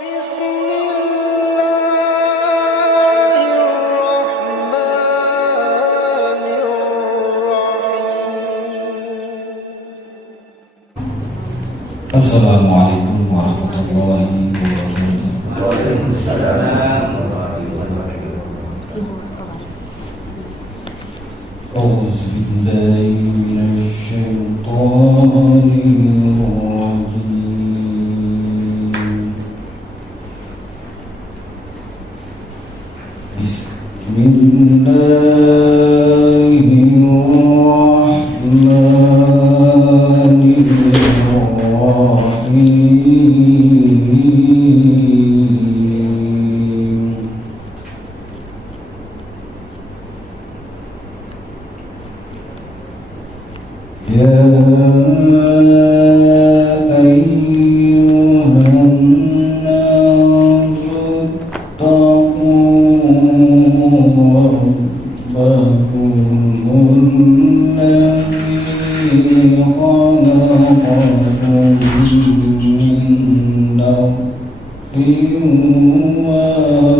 Assalamualaikum warahmatullahi wabarakatuh. Waalaikumsalam warahmatullahi wabarakatuh. A'udzu billahi minasy syaithanir rajim. Ya ayyuhan nasu taqu rabbakumul ladzi khalaqakum min nafsin wahidah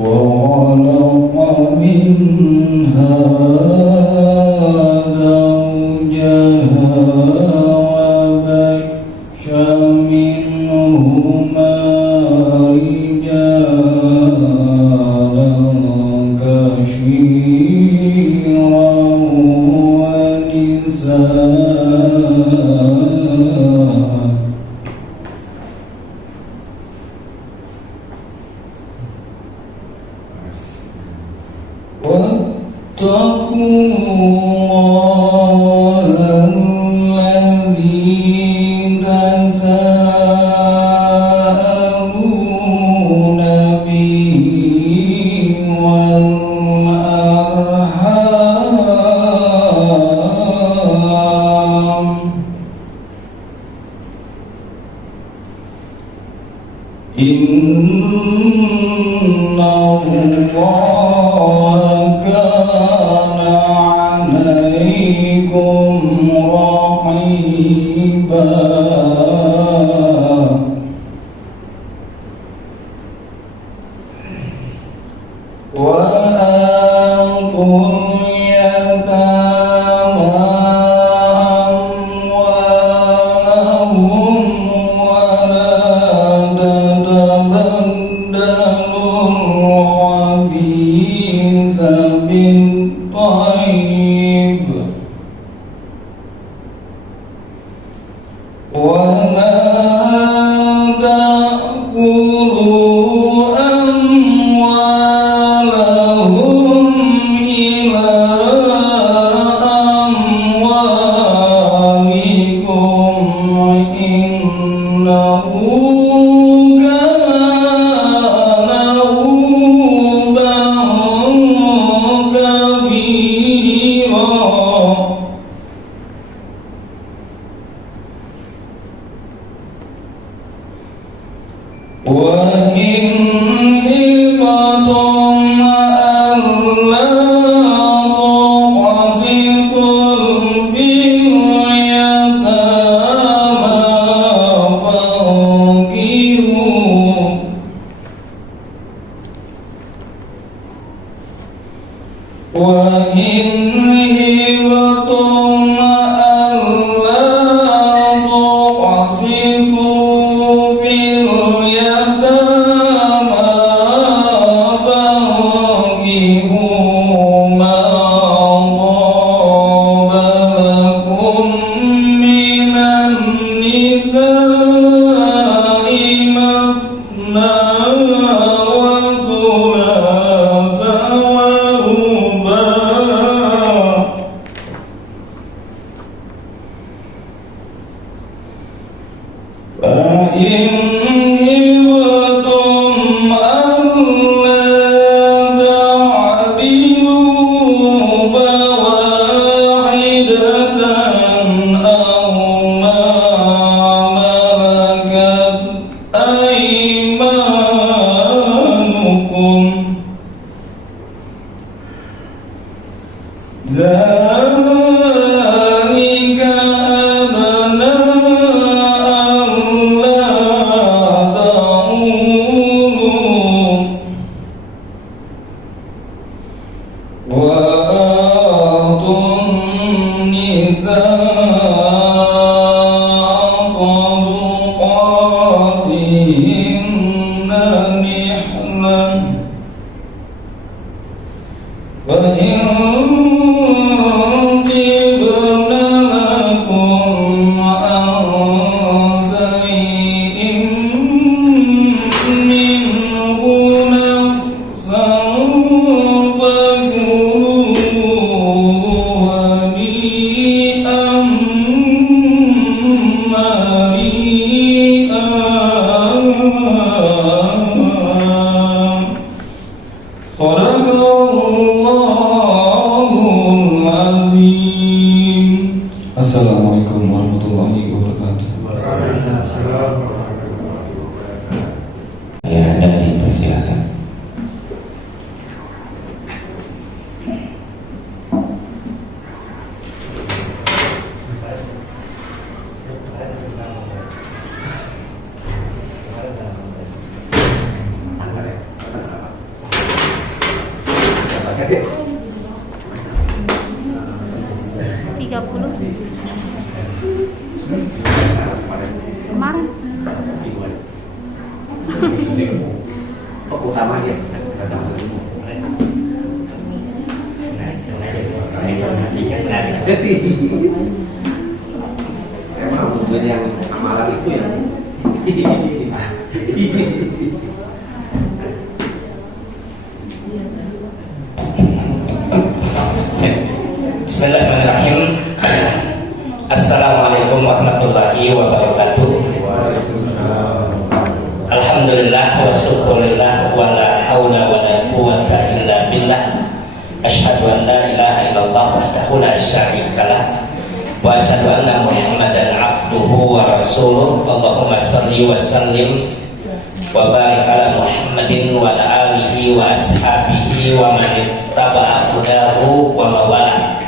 وخلق منها زوجها وبث منهما رجالا كثيرا ونساء واتقوا الله الذي تساءلون به والأرحام إن الله كان عليكم رقيبا وآتوا اليتامى أموالهم ولا تتبدلوا الخبيث بالطيب ولا تأكلوا أموالهم إلى أموالكم إنه كان حوبا كبيرا وإن خفتم ألا تقسطوا في اليتامى فانكحوا وإن Assalamualaikum warahmatullahi wabarakatuh. Waalaikumsalam warahmatullahi wabarakatuh. Yang ada dipersilakan. Kemarin Utamanya saya mau tujuan yang amalan itu ya. Bismillahirrahmanirrahim. Assalamualaikum warahmatullahi wabarakatuh. Alhamdulillah wa syukurillah wa la hawla wa la quwwata illa billah. Asyhadu an la ilaha illallah wahdahu la syarikalah wa asyhadu anna Muhammadan abduhu wa rasuluh. Allahumma shalli wa sallim wa barik ala Muhammadin wa ala alihi wa ashabihi wa man ittaba'a hudahu wa mawala.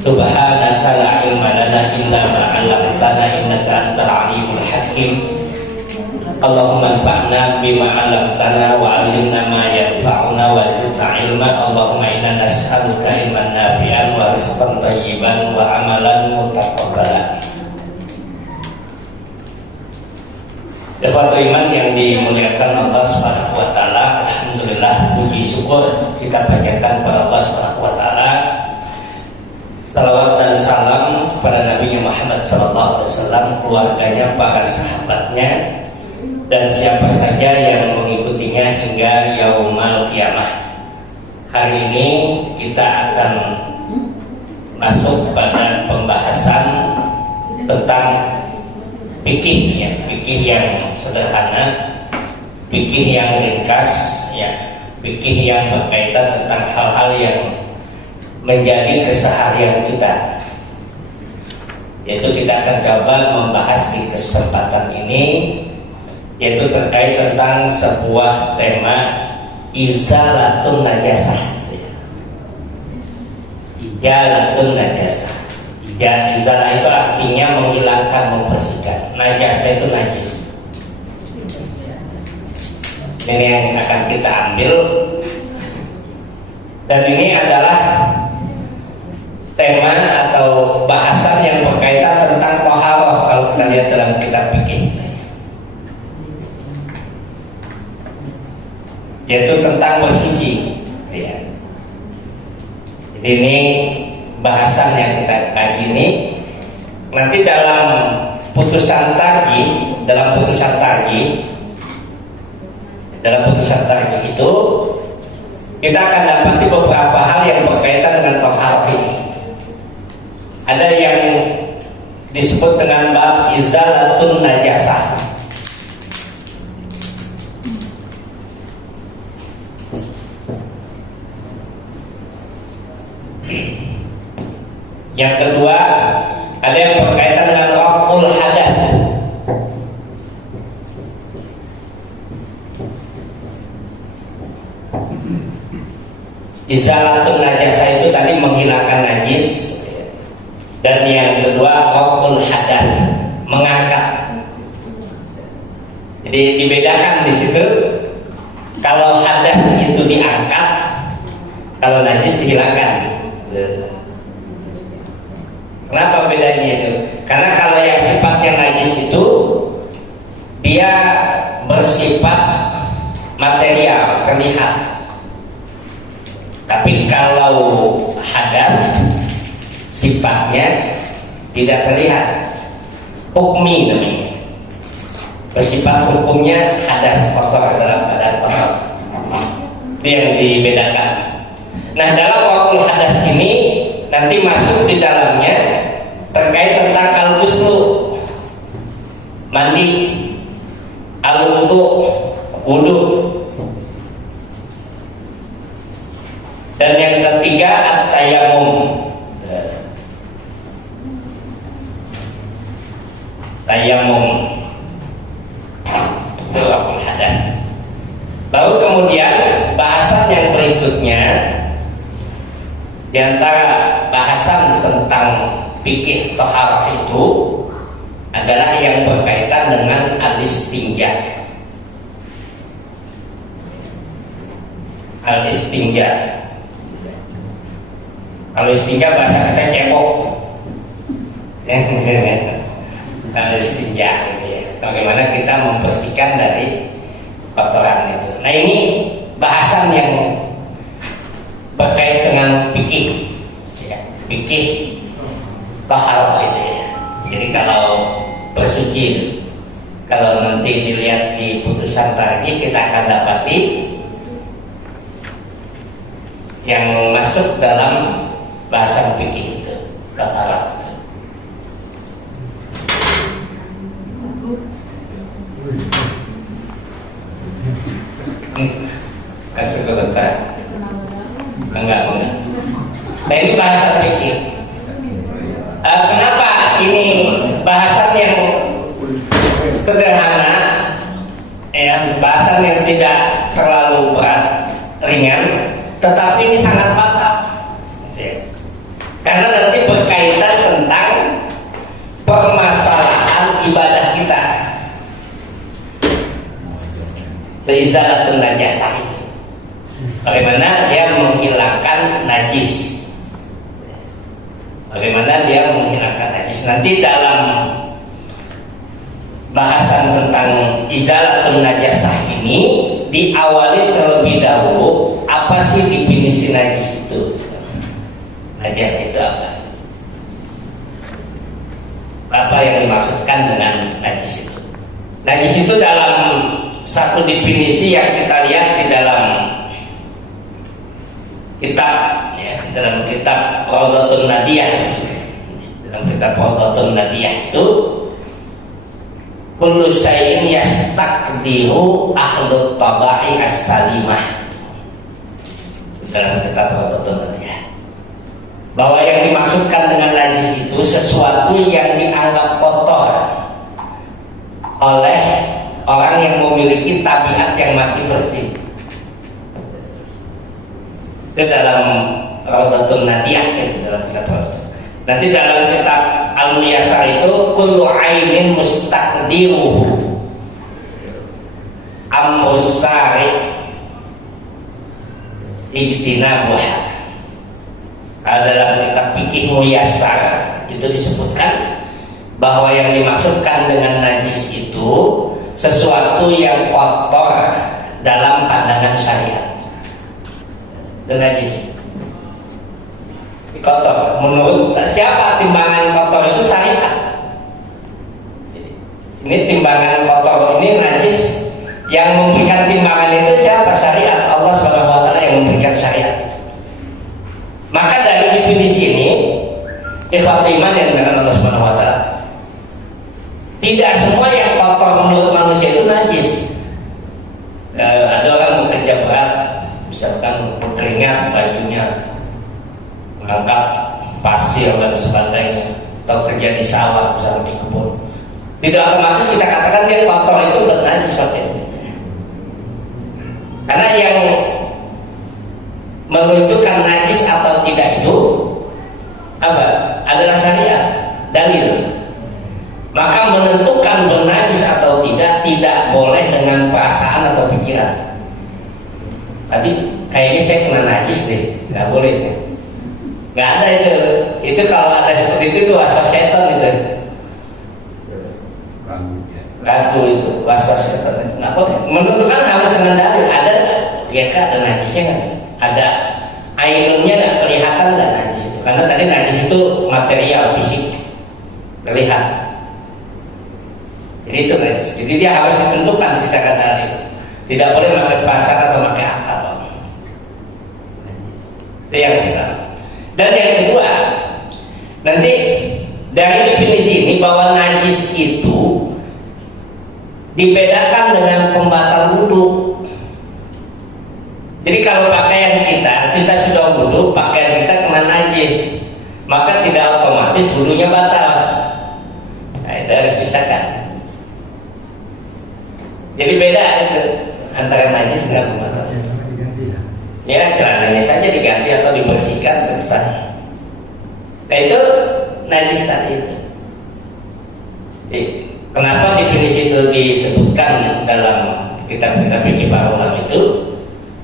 Subhanaka la ilma lana illa ma 'allamtana innaka antal alimul hakim. Allahumma anfa'na bima 'allamtana wa 'allimna ma yanfa'una wa zidna ilma. Allahumma inna nas'aluka ilman nafi'an wa rizqan thayyiban wa amalan mutaqabbalan. Ikhwatul iman yang dimuliakan Allah Subhanahu wa taala, alhamdulillah puji syukur kita panjatkan kepada Allah Subhanahu wa taala. Salawat dan salam kepada Nabi Muhammad SAW, keluarganya, para sahabatnya, dan siapa saja yang mengikutinya hingga yaumul qiyamah. Hari ini kita akan masuk pada pembahasan tentang fikih, ya, fikih yang sederhana, fikih yang ringkas, ya, fikih yang berkaitan tentang hal-hal yang menjadi keseharian kita. Yaitu kita akan coba membahas di kesempatan ini, yaitu terkait tentang sebuah tema izalatun najasah. Izalatun najasah. Izalah itu artinya menghilangkan, membersihkan. Najasah itu najis. Ini yang akan kita ambil. Dan ini adalah tema atau bahasan yang berkaitan tentang toharoh kalau kita lihat dalam kitab fikih, yaitu tentang bersuci, ya. Jadi ini bahasan yang kita kaji ini. Nanti dalam putusan tarjih itu kita akan dapati beberapa hal yang berkaitan dengan toharoh ini. Ada yang disebut dengan bab izalatun najasah. Yang kedua, ada yang berkaitan dengan raf'ul hadath. Izalatun najasah itu tadi menghilangkan najis. Dan yang kedua raf'ul hadath, mengangkat. Jadi dibedakan di situ. Kalau hadath itu diangkat, kalau najis dihilangkan. Kenapa bedanya itu? Karena kalau yang sifatnya najis itu dia bersifat material, terlihat. Tapi kalau hadath sifatnya tidak terlihat, hukmi namanya. Bersifat hukumnya hadas, kotor, dalam keadaan kotor. Itu yang dibedakan. Nah, dalam raf'ul hadas ini nanti masuk di dalamnya terkait tentang al-ghuslu, mandi, al-wudu, wudu. Dan yang ketiga at-tayammum. tayamum itu raful hadas. Lalu kemudian bahasan yang berikutnya di antara bahasan tentang fikih thaharah itu adalah yang berkaitan dengan al-istinja. Al-istinja. Kalau istinja bahasa kita cebok. Al-istinja gitu ya. Bagaimana kita membersihkan dari kotoran itu. Nah, ini bahasan yang berkait dengan fikih, ya, fikih thaharah itu ya. Jadi kalau bersuci, kalau nanti dilihat di putusan tarjih kita akan dapati yang masuk dalam bahasan fikih itu thaharah. Masuk ke kota. Enggak. Nah, ini bahasa fikih. Kenapa ini bahasan yang sederhana, ya, bahasan yang tidak terlalu berat, ringan, tetapi ini sangat patah, ya. Karena nanti berkaitan tentang permasalahan ibadah kita. Izalatul najasah itu, bagaimana dia menghilangkan najis, bagaimana dia menghilangkan najis. Nanti dalam bahasan tentang izalatul najasah ini diawali terlebih dahulu apa sih definisi najis itu. Najis itu apa? Apa yang dimaksudkan dengan najis itu? Najis itu dalam satu definisi yang kita lihat di dalam kitab, ya, dalam kitab Rawdatun Nadiyah. Dalam kitab Rawdatun Nadiyah itu kullu syai'in yastaqdiru ahlut tabai as-salimah. Dalam kitab Rawdatun Nadiyah, bahwa yang dimaksudkan dengan najis itu sesuatu yang dianggap kotor oleh orang yang memiliki tabiat yang masih bersih. Itu dalam Rawdatun Nadiyah, itu dalam kitab Rawdatun. Nanti dalam kitab Al-Muyassar itu kullu ainin mustaqdiru amrusari ijtinabuha. Dalam kitab fikih Muyassar itu disebutkan bahwa yang dimaksudkan dengan najis itu sesuatu yang kotor dalam pandangan syariat. Itu najis, kotor. Menurut siapa timbangan kotor itu? Syariat. Ini timbangan kotor, ini najis. Yang memberikan timbangan itu siapa? Syariat. Allah SWT yang memberikan syariat itu. Maka dari definisi ini, ikhwatul iman yang dengan Allah SWT, tidak semua yang kotor menurut manusia itu najis. Ada orang bekerja berat, misalkan berkeringat, bajunya mengangkat pasir dan sebagainya, atau kerja di sawah, misalnya di kebun, tidak otomatis kita katakan dia kotor itu dan najis seperti itu. Karena yang menentukan najis atau tidak itu apa? Adalah syariat, dalil. Maka menentukan bernajis atau tidak boleh dengan perasaan atau pikiran. Tadi kayaknya saya kena najis deh, nggak boleh deh. Nggak ada itu. Itu kalau ada seperti itu waswas setan itu. Ragu itu waswas setan. Nggak boleh. Menentukan harus dengan dalil. Ada nggak? Ya kan ada najisnya nggak? Ada ainunnya nggak? Kelihatan nggak najis itu? Karena tadi najis itu material, fisik, terlihat. Jadi itu najis. Jadi dia harus ditentukan secara dalil. Tidak boleh pakai perasaan atau pakai akal. Itu yang pertama. Dan yang kedua, nanti dari definisi ini bahwa najis itu dibedakan dengan pembatal wudu. Jadi kalau pakaian kita sudah wudu, pakaian kita kena najis, maka tidak otomatis wudunya batal. Nah, itu harus dipisahkan. Jadi beda itu antara najis dengan kotor. Ya celananya saja diganti atau dibersihkan selesai. Nah itu najis tadi itu. Kenapa definisi itu disebutkan dalam kitab-kitab fikih para ulama itu,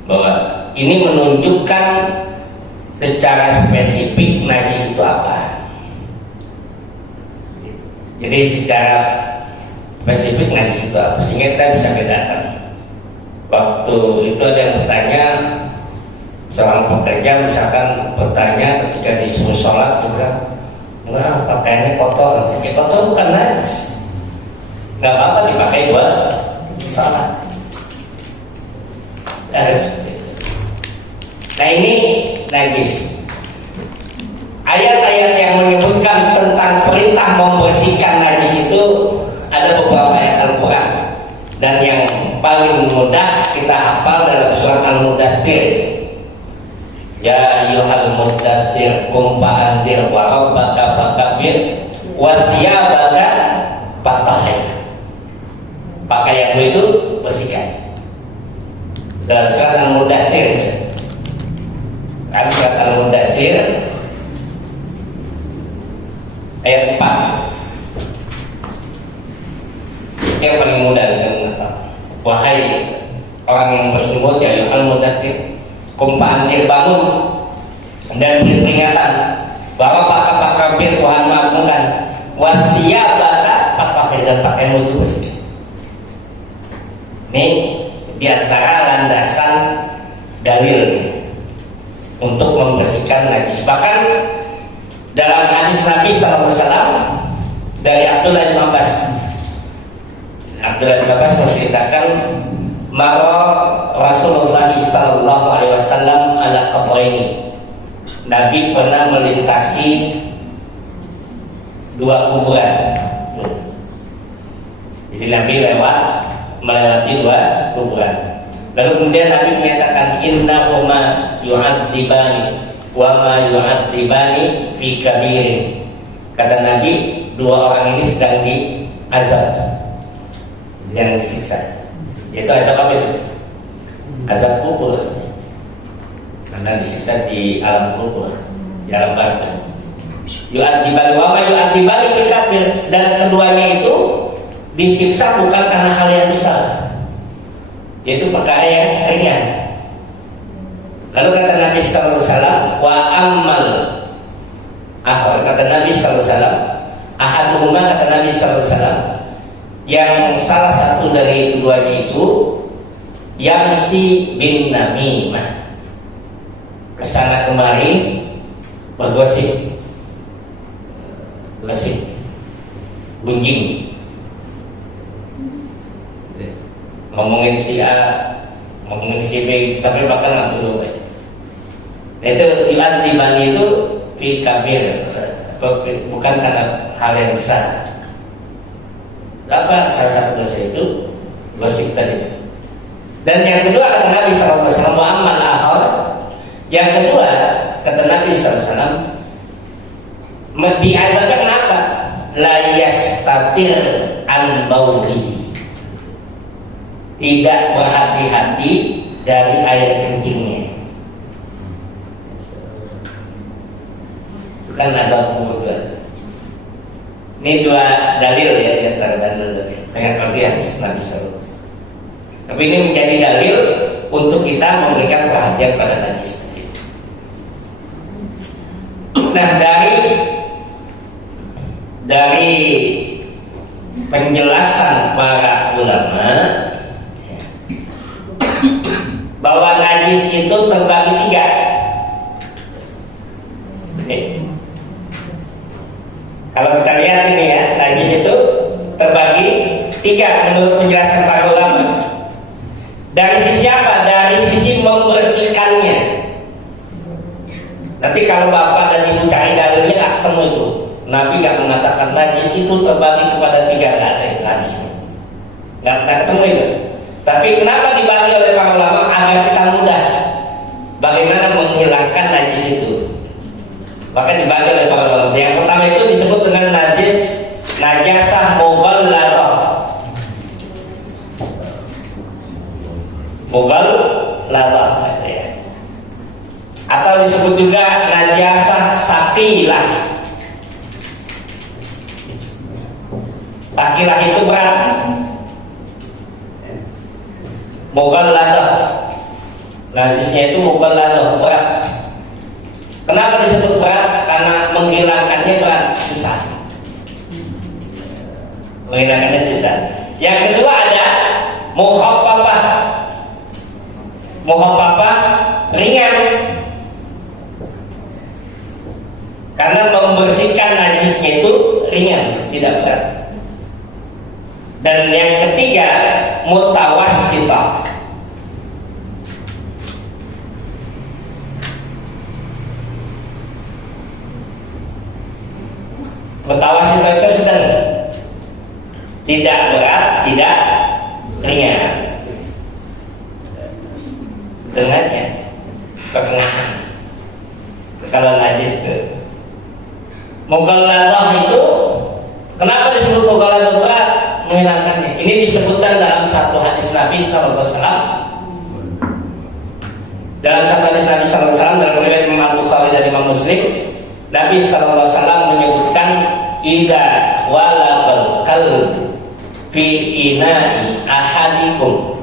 bahwa ini menunjukkan secara spesifik najis itu apa. Jadi secara spesifik najis itu apa, sehingga kita bisa bedakan. Waktu itu ada yang bertanya, seorang pekerja misalkan bertanya ketika disuruh sholat juga, enggak, pakaiannya kotor, ya kotor bukan najis, nggak apa-apa dipakai buat sholat. Nah ini najis. Ayat-ayat yang menyebutkan tentang perintah membersihkan najis itu ada beberapa ayat Al-Quran, dan yang paling mudah kita hafal dalam surat Al-Mudaththir. Ya ayyuhal mudaththir qum fa'anzir wa rabbaka fakabbir wa thiyabaka fatahhir. Pakaianmu itu bersihkan. Dalam surat Al-Mudaththir, surat Al-Mudaththir ayat 4, yang paling mudah dengan apa? Wahai orang yang bersungut, ya ayyuhal mudaththir qum fa'anzir, bangun dan beri peringatan bahwa pakaian Tuhan melakukan wasiyabaka fatahhir, dan pakaianmu itu bersihkan. Ini diantara landasan dalil untuk membersihkan najis. Bahkan dalam hadis Nabi SAW dari Abdullah bin Abbas menceritakan, mara Rasulullah SAW ala qabraini, Nabi pernah melintasi dua kuburan. Jadi Nabi melewati dua kuburan. Lalu kemudian Nabi menyatakan, innahuma yu'adzibani wa ma yu'adzibani fi kabirin. Kata Nabi, dua orang ini sedang diazab, yang disiksa. Itu azab apa itu? Azab kubur, karena disiksa di alam kubur, di alam barzakh. Yu'adzibani wa ma yu'adzibani fi kabir, dan keduanya itu disiksa bukan karena hal yang besar, yaitu perkara yang ringan. Lalu kata Nabi sallallahu alaihi wasallam, wa ammal akhar, kata Nabi sallallahu alaihi wasallam, ahaduhuma, kata Nabi sallallahu alaihi wasallam, yang salah satu dari keduanya itu yamsi bin namimah, kesana kemari bergosip, gunjing, ngomongin si A, ngomongin si B, sampai bahkan nggak tuduh. Itu yu'adzibani itu fi kabir, bukan karena hal yang besar. Apa salah satu dosa itu? Gosip tadi. Dan yang kedua kata Nabi SAW, wa ammal akhar, yang kedua kata Nabi SAW, diazabnya kenapa? La yastatir an bauli, tidak berhati-hati dari air kencingnya. Bukan azab kubur. Ini dua dalil ya, di antara dalil dengan arti hadis Nabi SAW. Tapi ini menjadi dalil untuk kita memberikan perhatian pada najis. Nah, dari penjelasan para ulama bahwa najis itu terbagi tiga. Kalau kita lihat ini ya, najis itu terbagi tiga menurut penjelasan para ulama. Dari sisi apa? Dari sisi membersihkannya. Nanti kalau bapak dan ibu cari dalilnya nggak ketemu itu. Nabi nggak mengatakan najis itu terbagi kepada tiga, nggak ada itu hadisnya. Nggak ketemu itu. Tapi kenapa dibagi oleh para ulama? Agar kita mudah bagaimana menghilangkan najis itu. Maka dibagi oleh para ulama. Yang pertama itu disebut dengan najis najasah mughalladah. Sakilah. Sakilah itu berat. Mughalladah. Najisnya itu mughalladah, berat. Kenapa disebut berat? Karena menghilangkannya berat, susah. Menghilangkannya susah. Yang kedua ada mukhaffafah. Mukhaffafah ringan. Karena membersihkan najisnya itu ringan, tidak berat. Dan yang ketiga mutawassithah. Mutawassithah itu sedang, tidak berat, tidak ringan, dengannya pertengahan. Kalau najis itu mughalladah itu, kenapa disebut mughalladah berat? Menghilangkannya. Ini disebutkan dalam satu hadis Nabi SAW. Dalam satu hadis Nabi SAW dalam riwayat Imam Bukhari dan Imam Muslim, Nabi SAW menyebutkan idza walabal qalb fi ina'i ahadikum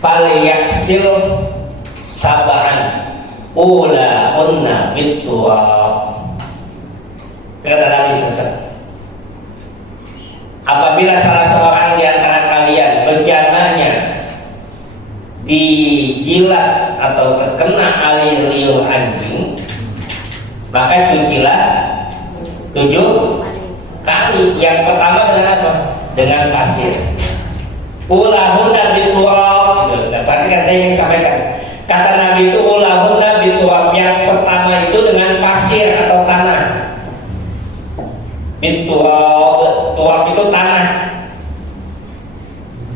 falyaksil sab'an ulahunna biturab. Kata Nabi SAW, apabila salah seorang di antara kalian berjananya dijilat atau terkena air liur anjing, maka cucilah 7 kali. Yang pertama dengan apa? Dengan pasir. Ulahunna biturab. Itu. Nah, perhatikan saya yang sampaikan. Kata Nabi itu ulahunna biturab. Yang pertama itu dengan pasir atau tanah. Biturab, turab itu tanah.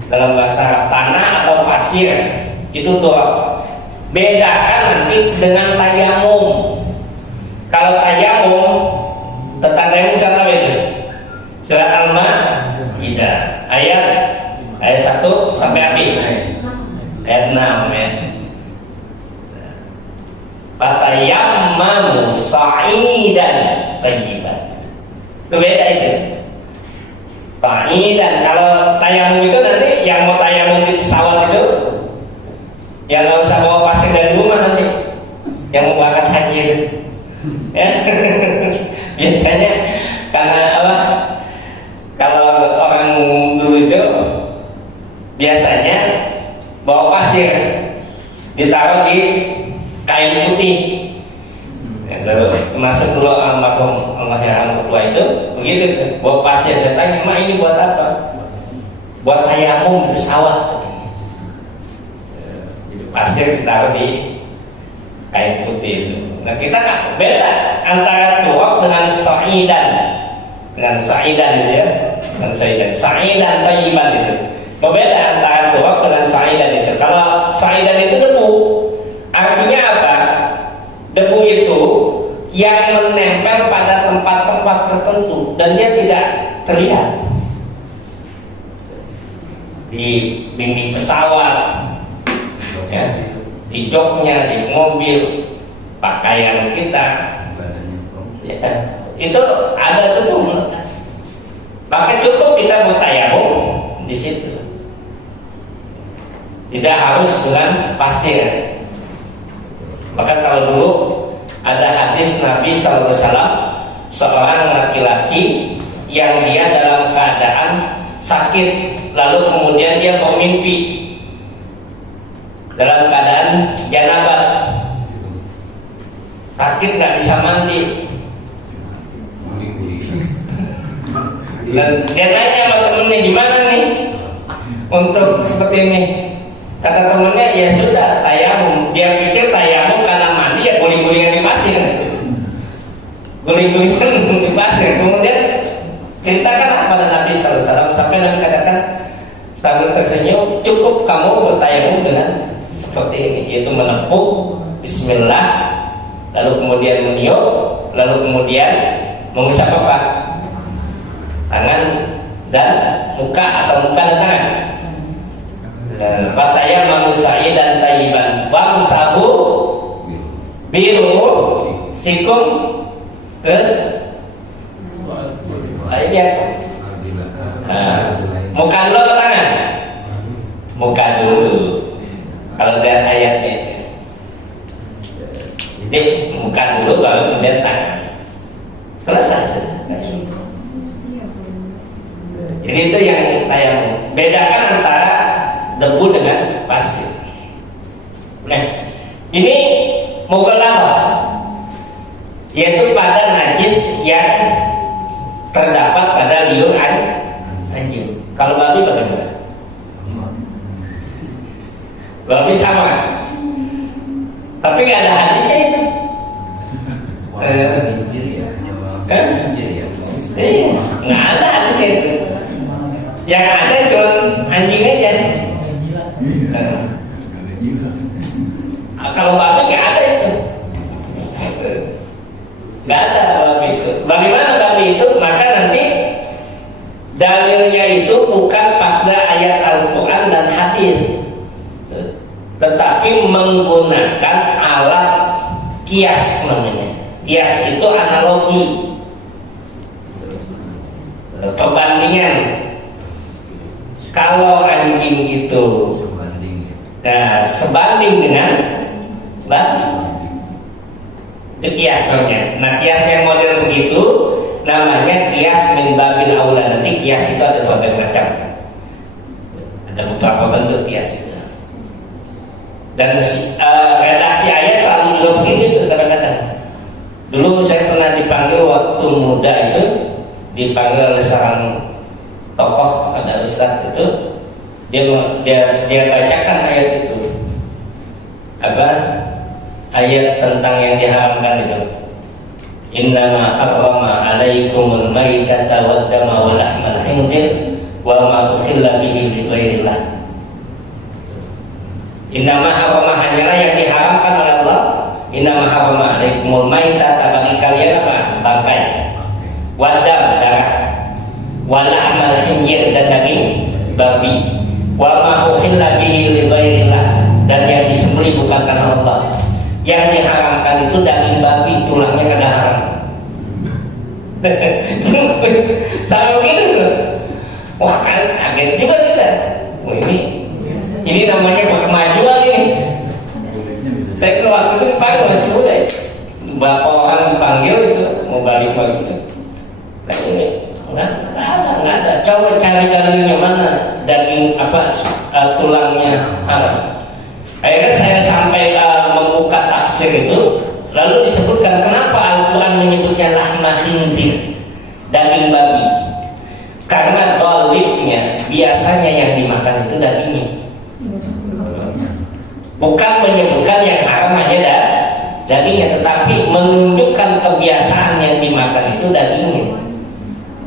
Dalam bahasa Arab, tanah atau pasir itu turab. Bedakan nanti dengan tayamum. Kalau tayamum, tentang tayamum surat apa itu? Surat Al-Maidah ayat 1 sampai habis. Ayat 6 ya. Fatayammamu sa'idan thayyiban. Itu beda itu. Sa'idan, kalau tayamum itu nanti yang mau tayamum di pesawat itu, yang nggak usah bawa pasir dari rumah nanti, yang mau berangkat haji itu. Ya. Biasanya karena apa? Kalau orang dulu itu biasanya bawa pasir ditaruh di kain putih. Ya, lalu termasuk dulu almarhum almarhum tua itu begitu, bawa pasir. Saya tanya, "Ma, ini buat apa?" "Buat tayamum pesawat." Pasir ditaruh di kain putih itu. Nah, kita beda antara turab dengan sa'idan. Dengan sa'idan itu ya. Dengan sa'idan. Sa'idan thayyiban itu. Berbeda antara turab dengan sa'idan itu. Kalau sa'idan itu debu. Artinya apa? Debu itu yang menempel pada tempat-tempat tertentu dan dia tidak terlihat. Di dinding pesawat, ya, di joknya, di mobil, pakaian kita, ya, itu ada debu melekat. Maka cukup kita bertayamum di situ. Tidak harus dengan pasir. Maka kalau dulu ada hadis Nabi SAW, seorang laki-laki yang dia dalam keadaan sakit, lalu kemudian dia bermimpi dalam keadaan janabat, sakit nggak bisa mandi. Dan dia nanya sama temennya, gimana nih untuk seperti ini? Kata temennya, ya sudah tayamum. Dia pikir tayamum karena mandi ya guling-gulingan di pasir, guling-gulingan di pasir. Kemudian ceritakan pada Nabi SAW sampai Nabi katakan sambil tersenyum, cukup kamu bertayamum dengan seperti ini, yaitu menepuk Bismillah, lalu kemudian meniup, lalu kemudian mengusap apa? Tangan dan muka, atau muka dan tangan. Fatayammamu sa'idan thayyiban wamsahu biru sikum Terus ini apa? Muka dulu atau tangan? Muka dulu. Kalau lihat ayatnya, jadi muka dulu baru kemudian tangan. Selesai. Jadi itu yang kita yang bedakan antara debu dengan pasir. Nah, ini mughalladhah, yaitu pada najis yang terdapat pada liur anjing. Kalau babi bagaimana? Babi sama, tapi nggak ada hadisnya itu. Kan? Nggak ada hadisnya itu. Yang ada cuma anjing aja. Kalau babi nggak ada itu. Nggak ada babi itu. Bagaimana babi itu? Maka nanti dalilnya itu bukan pada ayat Al-Quran dan hadis, tetapi menggunakan alat kias namanya. Kias itu analogi, perbandingan. Kalau anjing itu sebanding dengan babi, itu kias namanya. Nah, kias yang model begitu namanya kias min babil aula. Nanti kias itu ada berbagai macam, ada beberapa bentuk kias itu. Dan redaksi ayat selalu juga begitu tuh kadang-kadang. Dulu saya pernah dipanggil waktu muda itu, dipanggil oleh seorang tokoh, ada ustaz itu, dia bacakan ayat itu, apa ayat tentang yang diharamkan itu. Innama harrama alaikumul maitata wad dama wa lahmal khinzir wa ma uhilla bihi li ghairillah. Innama harrama, hanyalah yang diharamkan oleh Allah. Innama harrama alaikumul maitata, bagi kalian apa? Bangkai, wadam, darah, walahmal khinzir, dan daging babi, wa ma uhilla bihi li ghairillah, dan yang disembelih bukan karena Allah. Yang diharamkan itu daging babi, tulangnya kagak haram. Sama begitu tuh. Wah, kan kaget juga kita. Wah, ini namanya kemajuan ini. Saya ke waktu itu masih muda, bapak orang panggil itu mau balik itu. Nah, ini nggak ada. Coba cari dalilnya mana daging apa tulangnya haram. Akhirnya saya sampai membuka tafsir itu, lalu disebutkan kenapa Al-Quran menyebutnya lahma khinzir, daging babi. Karena ghalibnya biasanya yang dimakan itu dagingnya. Bukan menyebutkan yang haram aja dagingnya, tetapi menunjukkan kebiasaan yang dimakan itu dagingnya.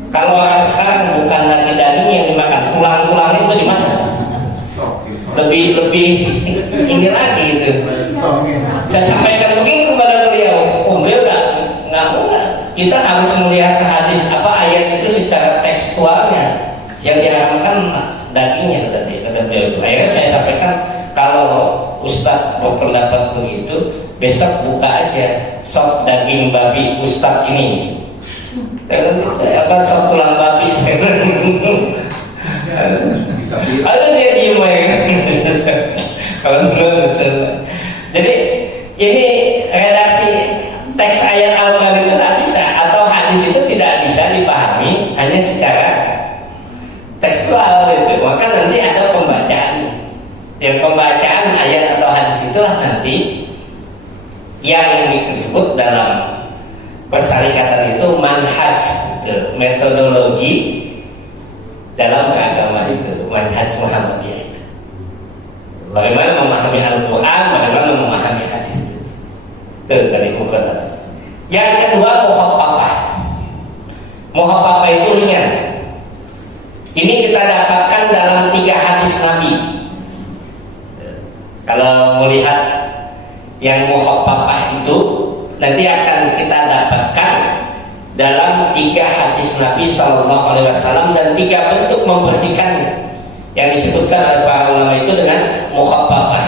Kalau orang sekarang bukan lagi daging yang dimakan, tulang-tulangnya itu di mana? Lebih ini lagi itu. Saya sampaikan begini kepada beliau, beliau nggak. Kita harus melihat hadis apa ayat itu secara tekstualnya. Yang diharamkan dagingnya kata beliau itu. Akhirnya saya sampaikan, kalau Ustadz berpendapat begitu, besok buka aja sop daging babi Ustadz ini. Apa sop tulang babi? Ada dia diem aja. Kalau belum, jadi ini redaksi teks ayat Al-Quran itu tidak bisa, atau hadis itu tidak bisa dipahami hanya secara tekstual itu. Maka nanti ada pembacaan. Yang pembacaan ayat atau hadis itulah nanti yang disebut dalam persyarikatan itu manhaj, itu metodologi dalam agama itu, manhaj Muhammadiyah itu. Bagaimana memahami Al-Quran, bagaimana memahami hadis itu. Itu dari buku. Yang kedua, muhaffafah. Muhaffafah itu ringan. Ini kita dapatkan dalam 3 hadis Nabi. Kalau melihat yang muhaffafah itu, nanti akan kita dapatkan dalam 3 hadis Nabi SAW, dan 3 bentuk membersihkannya yang disebutkan oleh para ulama itu dengan muhaffafah.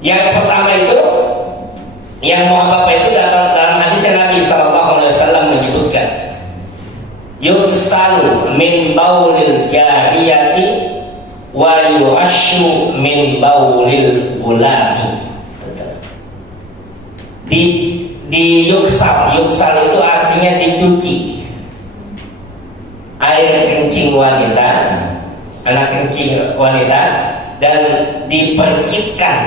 Yang pertama itu, yang muhaffafah itu dalam hadis Nabi SAW yursalu min baulil jariyati wa yurashu min baulil gulami. Di yuksal itu artinya dicuci air kencing wanita, anak kencing wanita, dan dipercikkan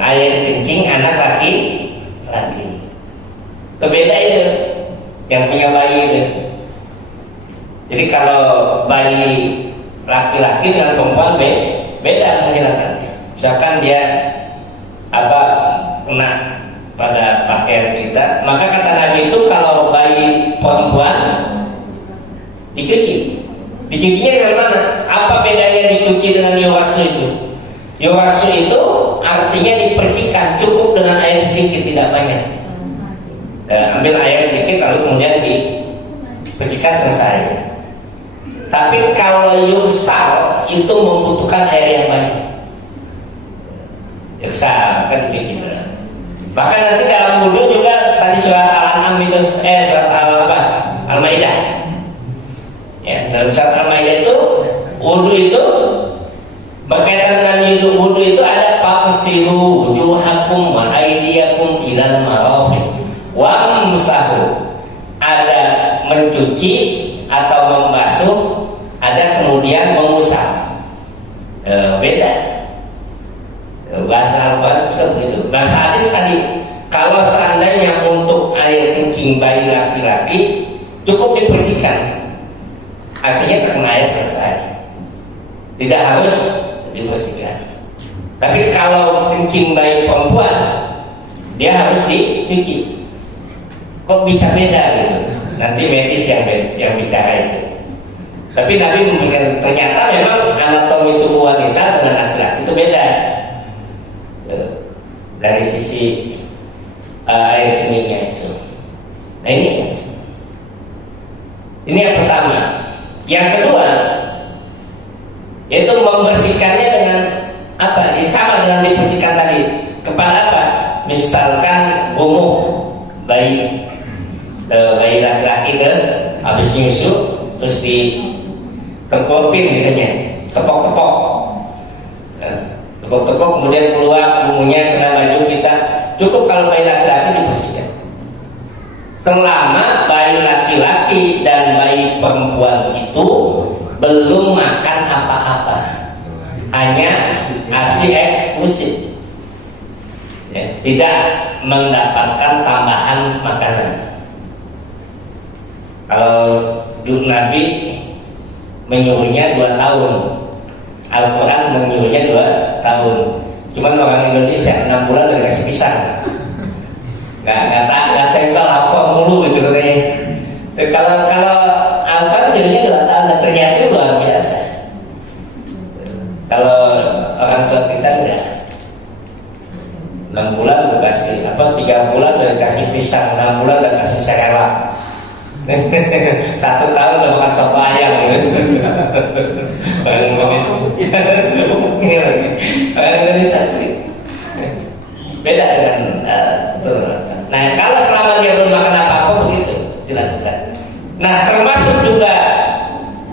air kencing anak laki-laki. Berbeda itu yang punya bayi itu. Jadi kalau bayi laki-laki dengan perempuan beda menghilangkannya. Misalkan dia kena pada pakaian kita, maka kata Nabi itu kalau bayi perempuan dicuci. Dicucinya dari mana? Apa bedanya dicuci dengan yuwasu itu? Yuwasu itu artinya dipercikan, cukup dengan air sedikit, tidak banyak. Ambil air sedikit lalu kemudian dipercikan, selesai. Tapi kalau yursal itu membutuhkan air yang banyak. Yursal kan dicuci benar. Bahkan nanti dalam wudu juga tadi surat Al-An'am itu, surat Al-Maidah. Ya, dalam surat Al-Maidah itu wudu itu berkaitan dengan wudu itu ada faqsilu wujuhakum wa aydiyakum ilal marafiq wamsahu, ada mencuci atau membasuh, ada kemudian mengusap. Beda. Bahasa Al-Quran seperti itu. Bahasa hadis tadi, kalau seandainya untuk air kencing bayi laki-laki cukup dipercikan, artinya terkena air selesai, tidak harus dibersihkan. Tapi kalau kencing bayi perempuan, dia harus dicuci. Kok bisa beda gitu? Nanti medis yang bicara itu. Tapi Nabi memberikan, ternyata memang anatomi tubuh wanita dengan laki-laki itu beda. Dari sisi air seninya itu. Nah ini yang pertama. Yang kedua, yaitu membersihkannya dengan apa? Sama dengan dibersihkan tadi. Kepada apa? Misalkan gumuh bayi laki-laki kan habis nyusu terus ditengkopin misalnya, tepok-tepok, kemudian keluar bumbunya kena baju kita. Cukup kalau bayi laki-laki dibersihkan. Selama bayi laki-laki dan bayi perempuan itu belum makan apa-apa, hanya ASI eksklusif, ya, tidak mendapatkan tambahan makanan. Kalau Nabi menyuruhnya 2 tahun, Al-Quran menyuruhnya 2 tahun. Cuman orang Indonesia 6 bulan udah dikasih pisang. Nggak tempel apa mulu gitu katanya. Kalau Al-Quran menyuruhnya 2 tahun, dan ternyata luar biasa. Kalau orang tua kita udah 6 bulan udah kasih 3 bulan udah dikasih pisang, 6 bulan udah kasih serelak. 1 tahun udah makan soto ayam gitu. Orang Indonesia beda dengan nah kalau selama dia belum makan apa-apa begitu dilakukan. Nah termasuk juga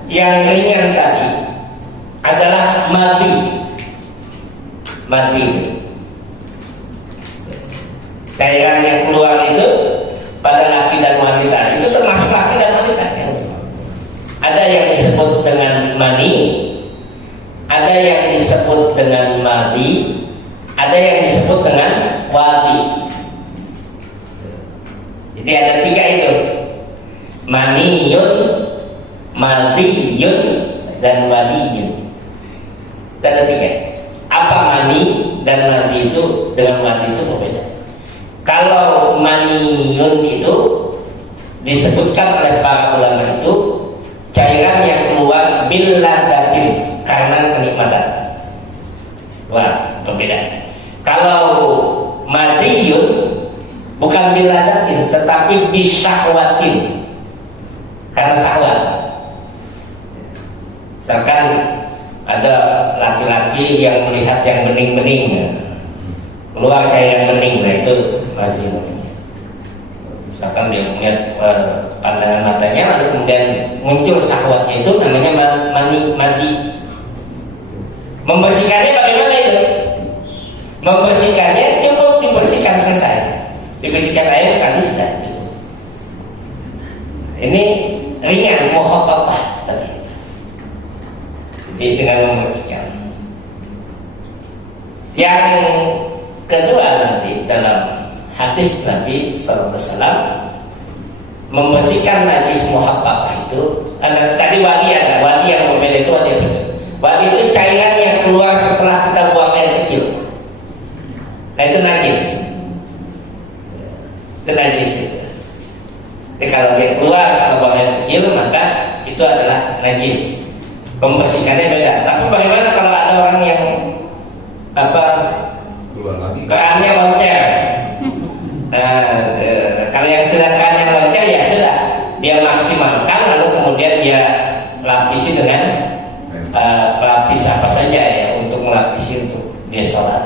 yang ringan tadi adalah mati. Cairan yang keluar itu pada laki dan wanita itu termasuk laki dan wanita ya. Ada yang disebut dengan mani, ada yang disebut dengan madi, ada yang disebut dengan wadi. Jadi ada 3 itu, maniyun, madiyun, dan wadiyun. Ada 3. Apa mani dan madi itu dengan wadi itu berbeda. Kalau maniyun itu disebutkan oleh para ulama itu cairan yang keluar biladatin karena kenikmatan. Wah, berbeda. Kalau madiyun bukan biladatin tetapi bisyahwatin karena syahwat. Misalkan ada laki-laki yang melihat yang bening-bening keluar cairan bening, nah itu masih namanya. Misalkan dia melihat pandangan pandangan matanya, lalu kemudian muncul syahwatnya, itu namanya mazi. Membersihkannya bagaimana itu? Membersihkannya cukup dibersihkan, selesai, diberikan air sekali sudah cukup. Ini ringan, mukhafafah tadi. Jadi dengan membersihkan. Yang kedua nanti dalam hadis Nabi SAW membersihkan najis muhabbabah itu, tadi wadi ada, wadi yang berbeda itu wadi yang berbeda. Wadi itu cairan yang keluar setelah kita buang air kecil. Nah itu najis. Itu najis itu. Jadi kalau dia keluar setelah buang air kecil, maka itu adalah najis. Membersihkannya beda. Tapi bagaimana kalau ada orang yang keluar lagi, kerannya loncer? Kalau yang sudah kerannya loncer, ya sudah, dia maksimalkan, lalu kemudian dia lapisi dengan pelapis apa saja ya, untuk melapisi untuk dia sholat.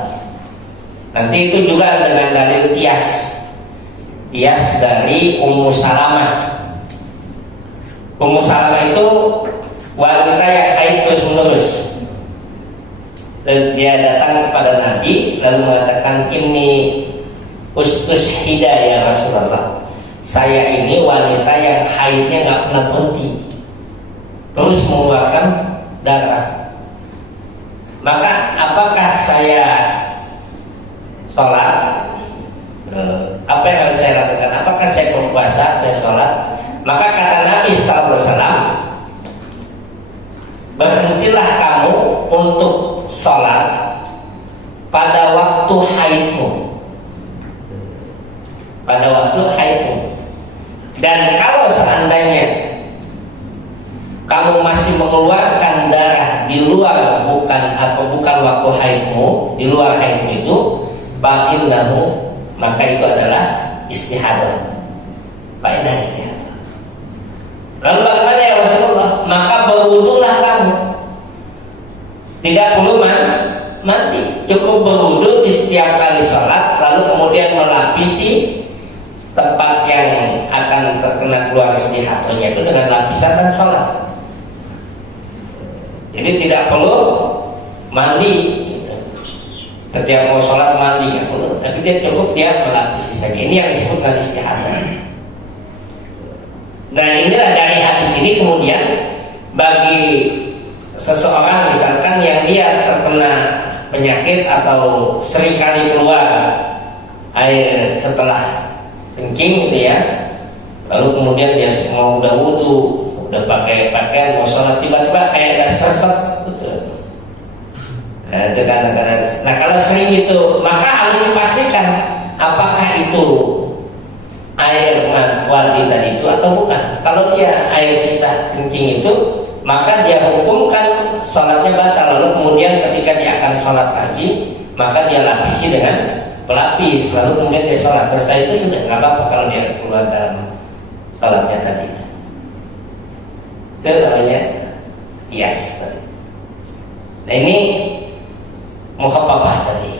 Nanti itu juga dengan dalil qiyas dari Ummu Salamah. Ummu Salamah itu wanita yang haid terus menerus. Dan dia datang kepada Nabi lalu mengatakan, ini ustus hidayah Rasulullah, saya ini wanita yang haidnya nggak pernah berhenti, terus mengeluarkan darah. Maka apakah saya sholat? Apa yang harus saya lakukan? Apakah saya berpuasa, saya sholat? Maka kata Nabi SAW, berhentilah kamu untuk sholat pada waktu haidmu. Pada waktu haidmu. Dan kalau seandainya kamu masih mengeluarkan darah di luar bukan waktu haidmu, di luar haidmu itu, fa'innahu, maka itu adalah istihadah. Faedah istihadah. Lalu bagaimana ya Rasulullah? Maka berwudulah kamu. Tidak perlu mandi, cukup berwudu di setiap kali sholat, lalu kemudian melapisi tempat yang akan terkena keluar istihadahnya itu dengan lapisan dan sholat. Jadi tidak perlu mandi gitu. Setiap mau sholat mandi nggak perlu, tapi dia cukup dia melapisi saja. Ini yang disebut dengan istihadah. Nah inilah dari hadis ini kemudian bagi seseorang misalkan yang dia terkena penyakit atau seringkali keluar air setelah kencing gitu ya, lalu kemudian dia mau udah wudu, udah pakai pakaian mau sholat, tiba-tiba airnya sesat gitu. Nah, itu kadang-kadang. Nah kalau sering itu, maka harus dipastikan apakah itu air wadi tadi itu atau bukan. Kalau dia air sisa kencing itu, maka dia hukumkan sholatnya batal. Lalu kemudian ketika dia akan sholat lagi, maka dia lapisi dengan pelapis, lalu kemudian dia sholat. Selesai itu sudah nggak apa-apa kalau dia keluar dalam sholatnya tadi. Itu namanya qiyas tadi. Nah ini mukhafafah tadi.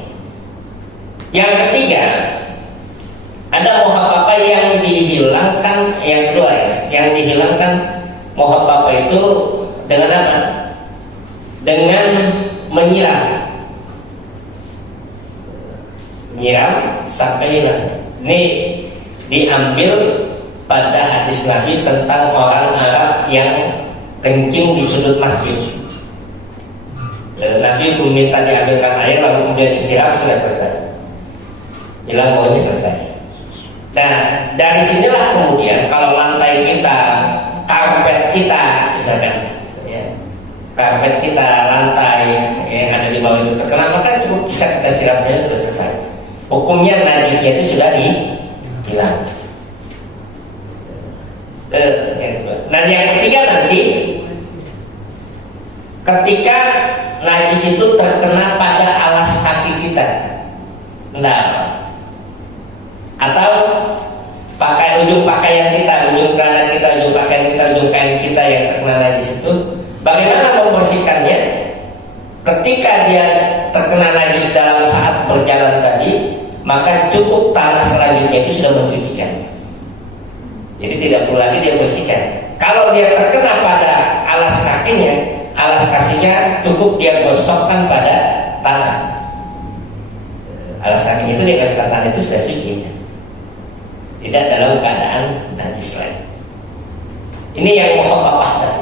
Yang ketiga, ada mukhafafah yang dihilangkan, yang kedua ya, yang dihilangkan mukhafafah itu dengan apa? Dengan menyiram sampai hilang. Ini diambil pada hadis Nabi tentang orang Arab yang kencing di sudut masjid. Nabi meminta diambilkan air lalu kemudian disiram, sudah selesai, hilang baunya, selesai. Nah dari sinilah kemudian kalau lantai kita, karpet kita misalkan ya, karpet kita, lantai yang ada di bawah itu terkena, maka cukup bisa kita siram saja, sudah selesai. Hukumnya najisnya itu sudah hilang. Nah yang ketiga nanti, ketika najis itu terkena pada alas kaki kita, nah, atau pakai ujung pakaian kita, ujung celana kita, ujung pakaian kita, ujung kain kita yang terkena najis itu, bagaimana membersihkannya? Ketika dia terkena najis dalam saat berjalan tadi, maka cukup tanah selanjutnya itu sudah mencucikan. Jadi tidak perlu lagi dia bersihkan. Kalau dia terkena pada alas kakinya cukup dia gosokkan pada tanah. Alas kakinya itu dia gosokkan tanah itu sudah suci. Tidak dalam keadaan najis lain. Ini yang mukhafafah tadi,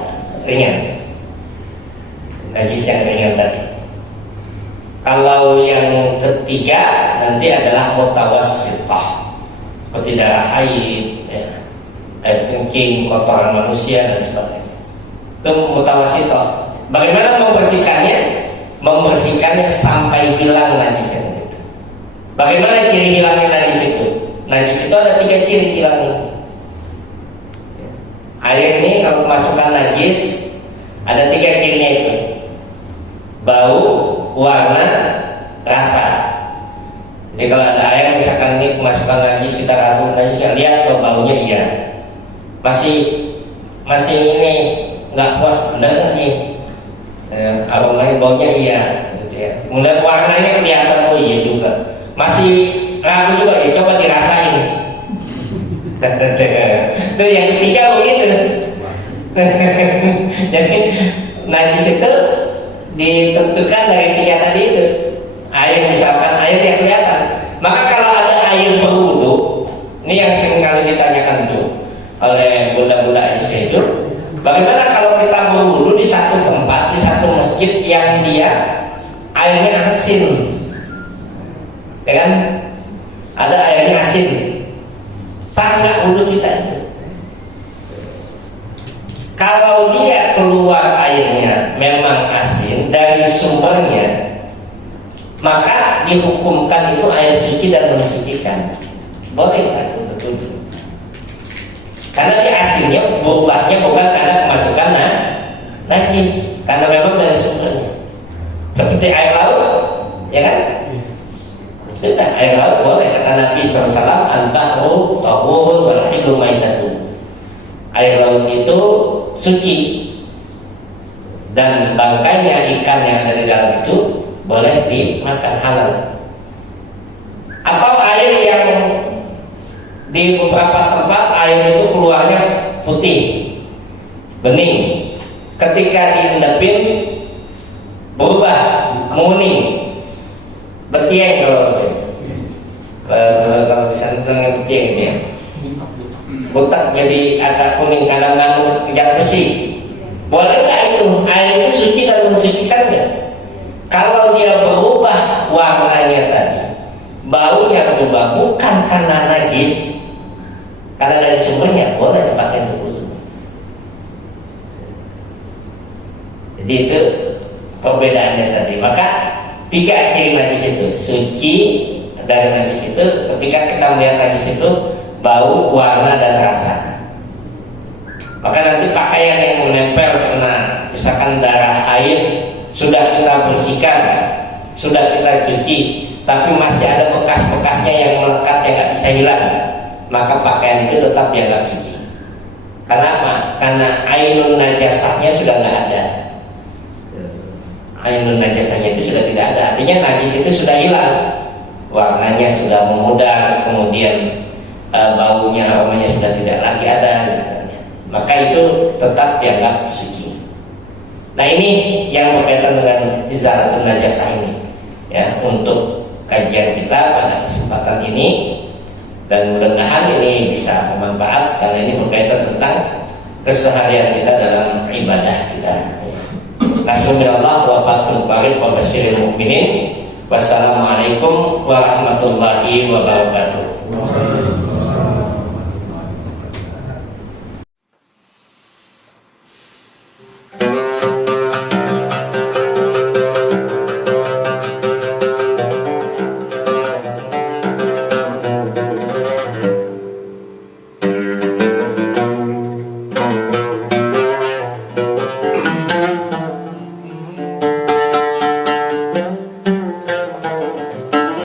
ringan. Najis yang ringan tadi. Kalau yang ketiga nanti adalah mutawassithah, seperti darah haid, air kencing, kotoran manusia dan sebagainya. Itu mutawassithah. Bagaimana membersihkannya? Membersihkannya sampai hilang najisnya itu. Bagaimana ciri hilangnya najis itu? Najis itu ada 3 ciri hilangnya. Air ini kalau masukkan najis ada 3 cirinya itu: bau, warna, rasa. Jadi kalau ada air misalkan ini masukkan najis, kita ragu najisnya, lihat kalau baunya iya, masih ini nggak puas, benar nih aromanya, baunya iya, gitu ya. Kemudian warnanya kelihatan, oh iya juga, masih ragu juga ya, coba dirasain. Itu yang ketiga begitu. Jadi najis itu ditentukan dari 3 tadi itu. Air, misalkan air yang kelihatan. Maka kalau ada air berwudu, ini yang sering kali ditanyakan tuh oleh budak-budak Indonesia itu, bagaimana kalau kita berwudu di satu tempat, di satu masjid yang dia airnya asin, ya kan? Ada airnya asin, sah nggak wudu kita itu? Kalau dia keluar airnya memang asin dari sumbernya, maka dihukumkan itu air suci dan mensucikan. Boleh kan? Betul. Karena dia asinnya, berubahnya bukan karena kemasukan najis, karena memang dari sumbernya. Seperti air laut, ya kan? Sudah, air laut boleh, kata Nabi SAW, al-bahru tahurun wal hilu maitatu. Air laut itu suci dan bangkainya ikan yang ada di dalam itu boleh dimakan, halal. Atau air yang di beberapa tempat air itu keluarnya putih, bening, ketika diendapin berubah menguning, betieng kalau di sana dengan betieng gitu ya, butak jadi agak kuning, kadang-kadang kejar besi. Boleh nggak itu? Air itu suci dan mensucikannya. Kalau dia berubah warnanya tadi, baunya berubah, bukan karena najis, karena dari sumbernya, boleh dipakai untuk wudu. Jadi itu perbedaannya tadi. Maka 3 ciri najis itu: suci dari najis itu, ketika kita melihat najis itu, bau, warna, dan rasa. Maka nanti pakaian yang menempel karena misalkan darah haid sudah kita bersihkan, sudah kita cuci, tapi masih ada bekas-bekasnya yang melekat yang nggak bisa hilang, maka pakaian itu tetap dianggap suci. Kenapa? Karena ainun najasahnya sudah nggak ada. Ainun najasahnya itu sudah tidak ada. Artinya najis itu sudah hilang, warnanya sudah memudar, kemudian baunya, aromanya sudah tidak lagi ada. Maka itu tetap dianggap suci. Nah, ini yang berkaitan dengan izalatul najasah ini, ya, untuk kajian kita pada kesempatan ini, dan mudah-mudahan ini bisa bermanfaat karena ini berkaitan tentang keseharian kita dalam ibadah kita. Nasrullah wa fathul qarib wa basyiril mu'minin. Wassalamualaikum warahmatullahi wabarakatuh.